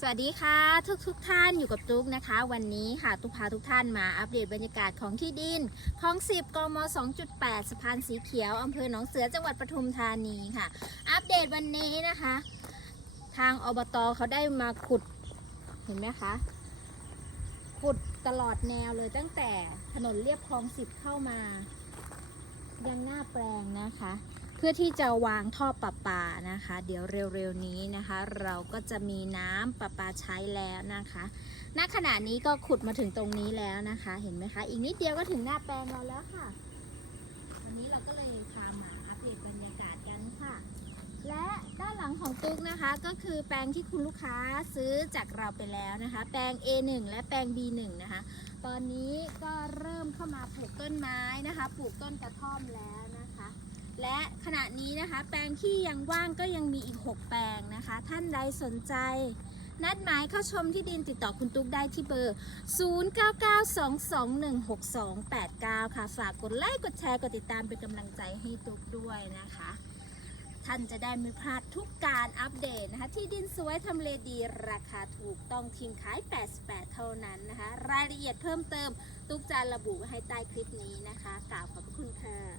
สวัสดีค่ะทุกทุกท่านอยู่กับตุ๊กนะคะ วันนี้ค่ะตุ๊กพาทุกท่านมาอัปเดตบรรยากาศของที่ดินของ10กม2.8สะพานสีเขียวอำเภอหนองเสือจังหวัดปทุมธานีค่ะ อัปเดตวันนี้นะคะ ทางอบตเขาได้มาขุดเห็นไหมคะขุดตลอดแนวเลยตั้งแต่ถนนเรียบคลองสิบเข้ามา ยังหน้าแปลงนะคะ พื่อที่จะวางท่อประปานะคะ เดี๋ยวเร็วๆนี้นะคะ เราก็จะมีน้ำประปาใช้แล้วนะคะณขณะนี้ก็ขุดมาถึงตรงนี้แล้วนะคะ เห็นไหมคะ อีกนิดเดียวก็ถึงหน้าแปลงเราแล้วค่ะ วันนี้เราก็เลยพามาอัปเดตบรรยากาศกันค่ะ และด้านหลังของตุ๊กนะคะ ก็คือแปลงที่คุณลูกค้าซื้อจากเราไปแล้วนะคะ แปลง A1 และแปลง B1 นะคะ ตอนนี้ก็เริ่มเข้ามาปลูกต้นไม้นะคะ ปลูกต้นกระท่อมแล้วนะ และขณะนี้นะคะแปลงที่ยังว่างก็ยังมีอีก 6 แปลงนะคะ ท่านใดสนใจ นัดหมายเข้าชมที่ดินติดต่อคุณตุ๊กได้ที่เบอร์ 0992216289 ค่ะ ฝากกดไลค์กดแชร์กดติดตามเป็นกำลังใจให้ตุ๊กด้วยนะคะ ท่านจะได้ไม่พลาดทุกการอัปเดตนะคะ ที่ดินสวยทำเลดีราคาถูกต้องทีมขาย 88 เท่านั้นนะคะ รายละเอียดเพิ่มเติม ตุ๊กจะระบุไว้ให้ใต้คลิปนี้นะคะกล่าวขอบคุณค่ะ